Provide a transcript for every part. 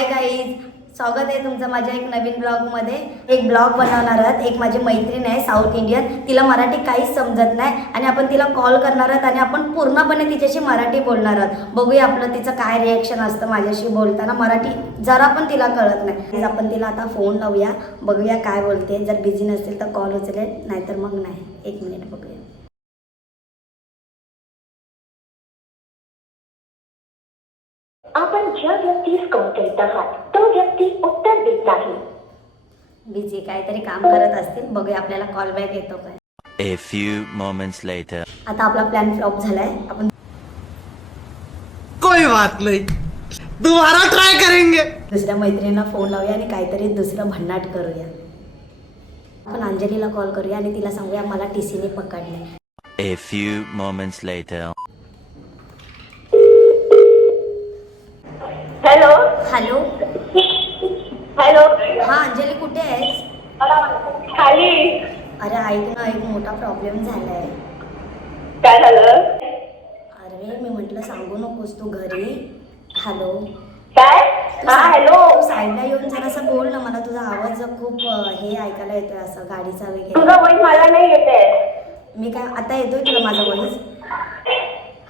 Hi guys, स्वागत आहे तुमचं माझ्या एक नवीन ब्लॉगमध्ये. एक ब्लॉग बनवणार आहात. एक माझी मैत्रीण आहे साऊथ इंडियन, तिला मराठी काहीच समजत नाही आणि आपण तिला कॉल करणार आहोत आणि आपण पूर्णपणे तिच्याशी मराठी बोलणार आहोत. बघूया आपलं तिचं काय रिॲक्शन असतं माझ्याशी बोलताना. मराठी जरा पण तिला कळत नाही. आपण तिला आता फोन लावूया, बघूया काय बोलते. जर बिझी नसेल तर कॉल उचलेल, नाहीतर मग नाही. 1 मिनिट बघूया. आपण ज्या व्यक्तीस कॉल करीत आहात तो व्यक्ती उत्तर देत नाही. बिझी काहीतरी काम करत असतील. बघूया आपल्याला कॉल बॅक येतो काय. A few moments later. आता आपला प्लॅन फ्लॉप झालाय. आपण कोई बात नहीं, दोबारा ट्राई करेंगे. दुसऱ्या मैत्रिणीला फोन लावूया आणि काहीतरी दुसरं भन्नाट करूया. आपण अंजलीला कॉल करूया आणि तिला सांगूया मला टीसीने पकडले. A few moments later. Hello hello, hello. हा अंजली कुठे आहेस? खाली. अरे ऐक ना, एक मोठा प्रॉब्लेम झालाय. काय झालं? अरे मी म्हटलं सांगू नकोस तू घरी. हॅलो, काय? हा हॅलो. तू साईडला येऊन जरासं बोल ना. मला तुझा आवाज खूप हे ऐकायला येतोय, असं गाडीचा वगैरे. तुझा वॉइस मला नाही येते. मी काय आता येतोय तुला माझा वॉइस?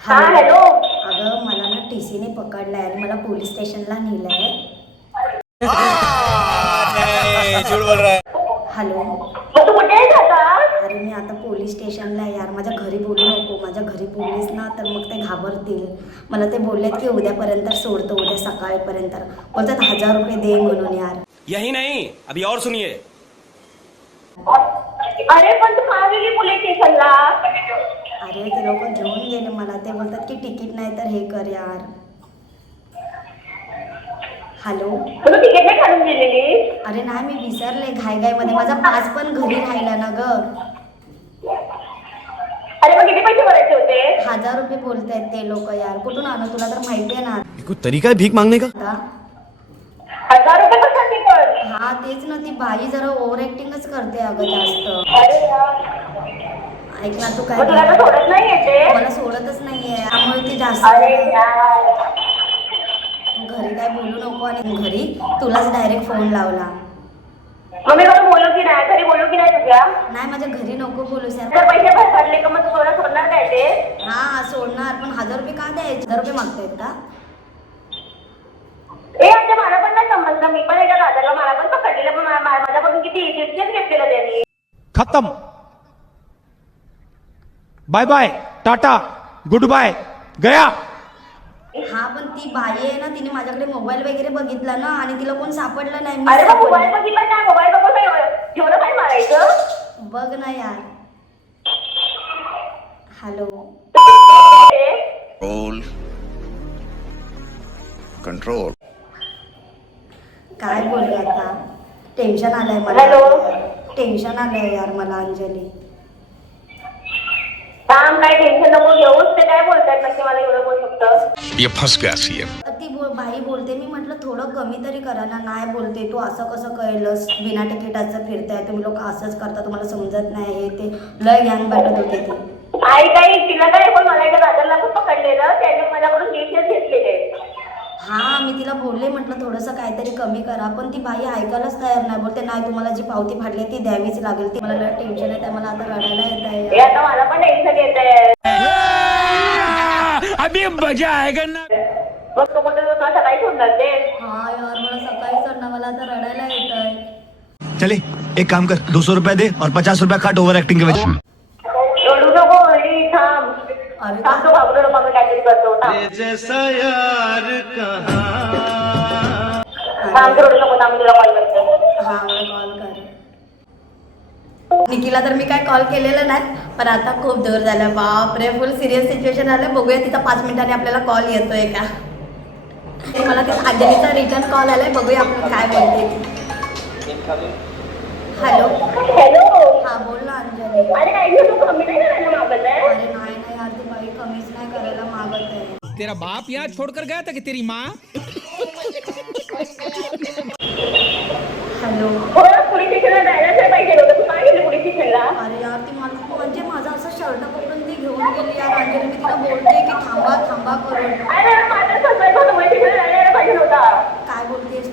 हा हॅलो. अगं मला ना टीसीने पकडलाय आणि मला पोलीस स्टेशनला नेलंय. हॅलो. मग तू कुठे आहेस आता? अरे मी आता पोलीस स्टेशनला आहे यार. माझ्या घरी बोलू नको. माझ्या घरी बोललीस ना तर मग ते घाबरतील. मला ते बोललेत की उद्यापर्यंत सोडतो, उद्या सकाळपर्यंत. बोलतात 1000 रुपये दे म्हणून यार. यही नहीं, अभी और सुनिए. अरे पण तू का गेली पोलीस स्टेशनला? अरे ते लोक घेऊन गेले मला. ते बोलतात की तिकीट नाही तर हे कर यार. हॅलो. तू तिकीट नाही काढून दिलेली? अरे नाही, मी विसरले घाईघाईमध्ये. माझा पास पण घरी राहिला ना ग. अरे मग किती पैसे भरायचे होते? 1000 रुपये बोलतायत ते लोक यार. कुठून आणू? तुला तर माहिती आहे ना कोई तरीका है भीख मांगने का? आता. 1000 रुपये कशासाठी पण? हा तेच ना, ती बाई जरा ओव्हर ऍक्टिंगच करते अगं जास्त. अरे यार. ऐक ना तू मग तुला काय, तर सोडत नाही येते. मला सोडतच नाहीये त्यामुळे ती जास्त. अरे यार. तू घरी काय बोलू नको आणि घरी तुलाच डायरेक्ट फोन लावला. मग मी कसं बोलू की नाही? घरी बोलू की नाही तुझ्या? नाही माझ्या घरी नको बोलू सर. जर पैसे भरले का मग तू सोडा सोडणार काय ते? हा सोडणार, पण 1000 रुपये का द्यायचे? 1000 रुपये मागतायत का? आता मला पण नाही समजलं. मी पण एका दादाला मला पण पकडलेलं, पण माझ्याकडून किती इजिप्शियन घेतलेलं त्यांनी. खत्म. Bye bye, tata, goodbye, गया. हा पण ती बाई आहे ना, तिने माझ्याकडे मोबाईल वगैरे बघितला ना आणि तिला कोण सापडलं नाही. अरे मग मोबाईल सापडले. बघितला काय? मोबाईल बघून जेवढं काय मारायचं? बघ ना यार. हॅलो. Roll. Control. काय बोलू आता? टेन्शन आलंय मला. हॅलो. टेन्शन आलंय यार मला अंजली. काम काय टेन्शन नको घेऊस. ते काय बोलतायत नक्की मला एवढं बोलू शकतं? ये फंस गया सीएम. ती बाई बोलते. मी म्हटलं थोडं कमी तरी करा ना. नाही बोलते तू असं कसं कळलं? बिना तिकिटाचं फिरताय तुम्ही लोक, असंच करता, तुम्हाला समजत नाही. हे ते लय ज्ञान वाटत होते ती. आई काही तिला काय, पण मला एका दादाला पण पकडलेलं, त्याने माझ्याकडून इजिप्शियन घेतलेले. हा मी तिला बोलले, म्हटलं थोडंसं काहीतरी कमी करा, पण ती बाई ऐकायलाच तयार नाही. बोलते नाही तुम्हाला जी पावती फाडली ती द्यावीच लागेल. ती मला लय टेन्शन येत आहे. मला आता रडायला येत आहे. हे आता मला पण टेन्शन येत आहे. अभी मजा आएगा ना. मग तो कुठे तुला सकाळी सोडणार ते? हा यार मला सकाळी चढणं, मला आता रडायला येत आहे. चले एक काम कर, 200 रुपया दे और 50 रुपया काट ओवर एक्टिंग के वजह से. रडू नको. अरे थांब. अरे थांब तो घाबरू नको. मी काहीतरी करतो. थांब तू रडू नको. थांब मी तुला कॉल करते. हा मला कॉल कर. निकीला तर मी काय कॉल केलेला नाही, पण आता खूप दूर झालं. बापरे, फुल सिरियस सिच्युएशन आलं. बघूया तिचा 5 मिनिटांनी आपल्याला कॉल येतोय का. ते मला ते अंजलीचा रिटर्न कॉल आलाय. बघूया आपण काय बोलते. हॅलो. हॅलो. हा बोल ना अंजली. अरे काय तू कमी नाही करायला मागत आहे? अरे नाही नाही यार, ती बाई कमीच नाही करायला मागत आहे. तेरा बाप यहाँ छोड़कर गया था कि तेरी माँ? हॅलो. हो पोलीस स्टेशनला जायला पाहिजे होतं. तू काय गेली पोलीस स्टेशनला? अरे यार ती मला म्हणजे माझा असं शर्ट पकडून ती घेऊन गेली यार अंजली. मी तिला बोलते की थांबा थांबा करून. अरे माझा सगळं पोलीस स्टेशनला जायला पाहिजे होता. काय बोलतेस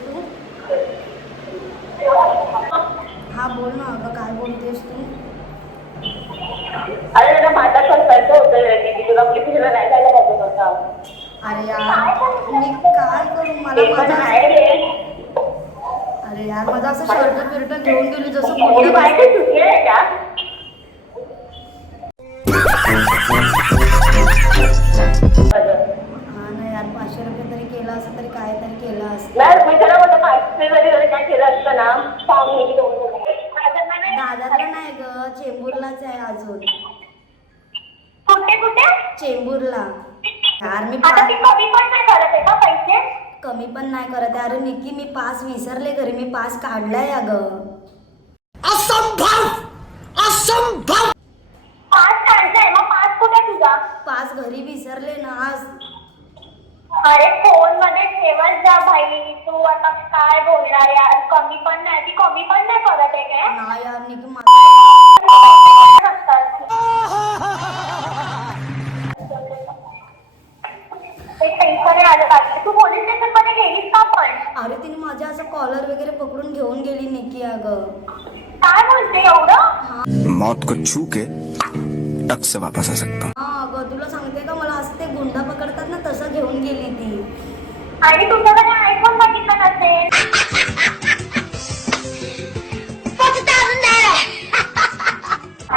अरे यार मी काय करू मला माझा अरे यार माझा असं शर्ट बिर्ट घेऊन गेली जसं गुंड हा ना यार 500 रुपये तरी केलं असं तरी काय तरी केलं असतं दादरला नाही ग चेंबूरलाच आहे अजून कुठे चेंबूरला यार मी आता ती कमी पण नाही करत आहे का पैसे कमी पण नाही करत आहे. अरे निकी मी पास विसरले घरी मी पास काढलाय अगं पास काढताय मग पास कुठे तुझा पास घरी विसरले ना आज अरे फोन मध्ये ठेवत जा भाई तू आता काय बोलणार यार कमी पण नाही ती कमी पण नाही करत आहे काय नाही यार निकी तू पोलीस स्टेशन मध्ये गेलीस का पण अरे तिने माझ्या असं कॉलर वगैरे पकडून घेऊन गेली निकी अगं काय बोलते एवढं मौत को छू के टक से वापस आ सकता हूँ। हा अगं तुला सांगते का मला असं ते गुंडा पकडतात ना तसं घेऊन गेली ती आणि तुमच्याकडे आयफोन बघितलं नसेल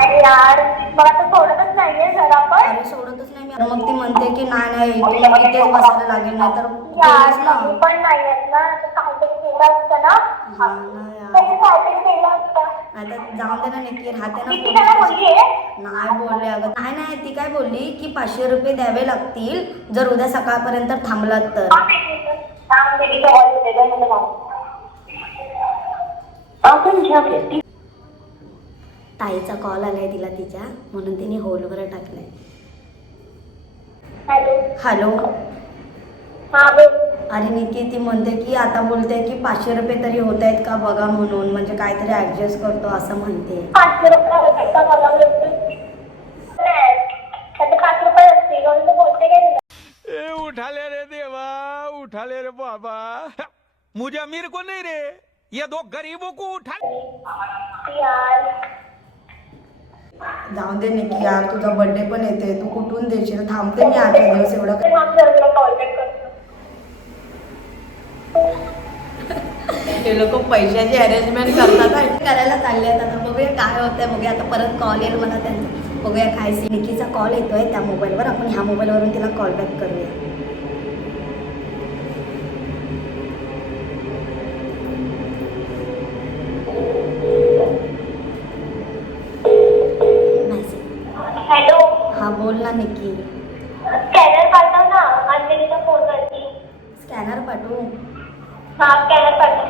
अरे यार मला तर सोडतच नाहीये जरा पण अरे सोडतच नाही मी मग ती म्हणते की नाही तुला इथेच बसायला लागेल नाही तर यार गेलीस ना कमी पण नाही आहेत ना काहीतरी केलं असतं ना हा ना यार तरी काहीतरी केलं असतं आता जाऊन दे ना निकी राहते किती त्याला ना बोललीये नाही बोलले अगं नाही ती काय बोलली की 500 रुपये द्यावे लागतील जर उद्या सकाळपर्यंत थांबलात तर आपण ज्या व्यक्ती ताईचा कॉल आलाय तिला तिच्या म्हणून तिने होलवर टाकलाय हॅलो हॅलो हा बोल अरे निकी ती म्हणते की आता बोलते की 500 रुपये तरी होत आहेत का बघा म्हणून म्हणजे काहीतरी ऍडजस्ट करतो असं म्हणते 500 रुपये का मला बोलते 5 रुपये असतील म्हणून तू बोलते काय तुला ए उठा ले रे देवा उठा ले रे बाबा मुझे अमीर को नहीं रे ये दो गरीबों को उठा यार जाऊन दे निकी यार तुझा बर्थडे पण येते तू कुठून देशील थांबते मी 8 दिवस एवढं ते मग जर तुला कॉल बॅक करतो हे लोक पैशाची अरेंजमेंट करतात आणि करायला चालले आहेत आता बघूया काय होतंय बघूया आता परत कॉल येईल मला त्यांचा बघूया काय निकीचा कॉल येतोय त्या मोबाईलवर आपण ह्या मोबाईलवरून तिला कॉल बॅक करूया हॅलो हा बोल ना निकी स्कॅनर पाठव ना अंजलीचा फोन करते स्कॅनर पाठवू हा स्कॅनर पाठव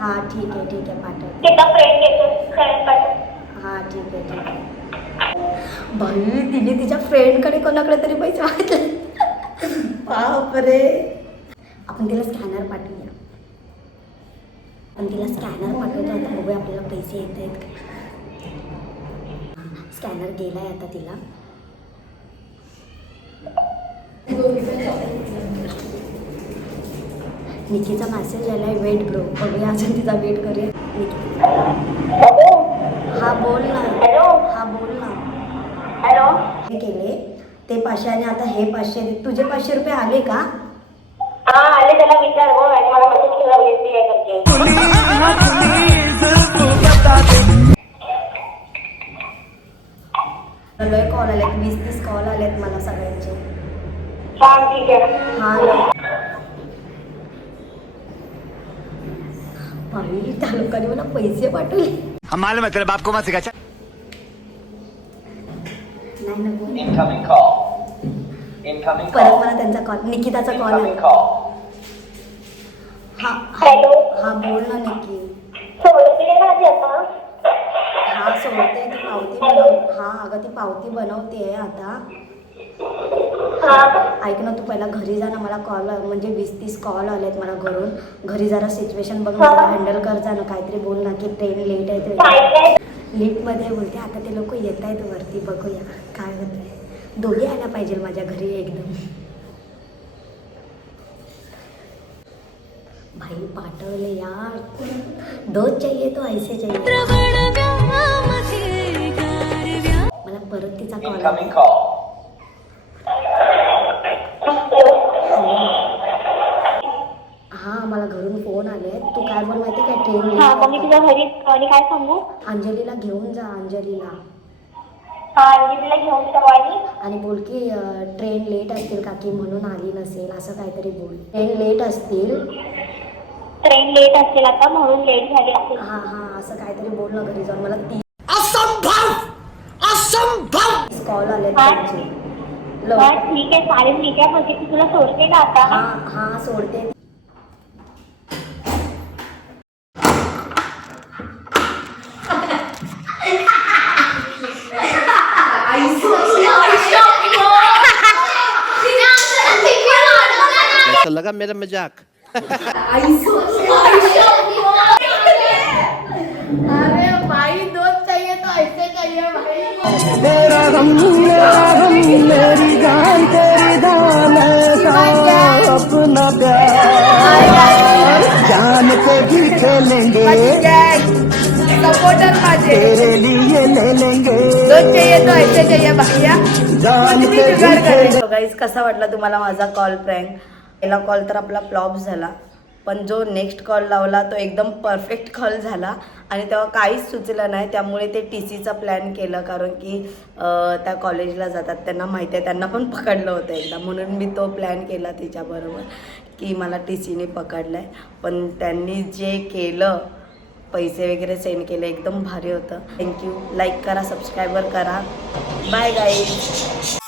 हा ठीक आहे पाठव तिचा फ्रेंड येतो स्कॅनर पाठव हा ठीक आहे बाई तिने तिच्या फ्रेंडकडे कोणाकडे तरी पैसे मागितले बापरे आपण तिला स्कॅनर पाठवूया आपण तिला स्कॅनर पाठवतो आता बघूया आपल्याला पैसे येत आहेत का स्कॅनर गेलाय आता तिला निकीचा मेसेज आलाय वेट ब्रो बघूया अजून तिचा वेट करूया हा बोल ना हॅलो हा बोल ना हॅलो हे केले ते 500 आणि आता हे 500 तुझे 500 रुपये आले का हा आले त्याला विचार गो आणि मला मेसेज केला भेटते आहे करते लय कॉल आलेत 20-30 कॉल आलेत मला सगळ्यांचे छान ठीक आहे हा बाई त्या लोकांनी मला पैसे पाठवले हम मालूम है तेरे बाप को मत सिखा नाही ना बोल. Incoming call. Incoming परत call. मला त्यांचा कॉल निकिताचा कॉल Incoming आला call. हॅलो हा बोल ना निकी सोडते माझी आता हा सोडते ती पावती बनव हा अगं ती पावती बनवते आता हा ऐक ना तू पहिला घरी जा ना मला कॉल म्हणजे 20-30 कॉल आलेत मला घरून घरी जरा सिच्युएशन बघ मला हँडल कर जा ना काहीतरी बोल ना की ट्रेन लेट आहे काय लिफ्टमध्ये बोलते आता ते लोक येत आहेत वरती बघूया काय होत आहे दोघे यायला पाहिजे माझ्या घरी एकदम भाई पाठवले यार दो चाहिए तो ऐसे चाहिए मला परत तिचा कॉल Incoming call. काय बोल माहिती काय ट्रेन हा मग मी तुझ्या घरी आणि काय सांगू? अंजलीला घेऊन जा अंजलीला हा अंजलीला घेऊन जाऊ आणि बोल की ट्रेन लेट असतील काकी म्हणून आली नसेल असं काहीतरी बोल. ट्रेन लेट असतील. ट्रेन लेट असेल आता म्हणून लेट झाली असेल. हा हा असं काहीतरी बोल ना घरी जाऊन. मला 30 कॉल आले हा त्यांचे. हा ठीक आहे चालेल ठीक आहे म्हणजे ती तुला सोडते ना आता. हा हा सोडते. कैसा लगा मेरा मजाक? सपोर्टर माझे गाईज कसा वाटला तुम्हाला माझा कॉल प्रँक? पहिला कॉल तर आपला फ्लॉप झाला पण जो नेक्स्ट कॉल लावला तो एकदम परफेक्ट कॉल झाला आणि तेव्हा काहीच सुचलं नाही. त्यामुळे ते TCचा प्लॅन केलं कारण की त्या कॉलेजला जातात त्यांना माहिती आहे त्यांना पण पकडलं होतं एकदा म्हणून मी तो प्लॅन केला तिच्याबरोबर की मला TCने पकडलं आहे. पण त्यांनी जे केलं पैसे वगैरे सेंड केले एकदम भारी होतं. थँक्यू. लाईक करा सबस्क्राईबर करा. Bye guys.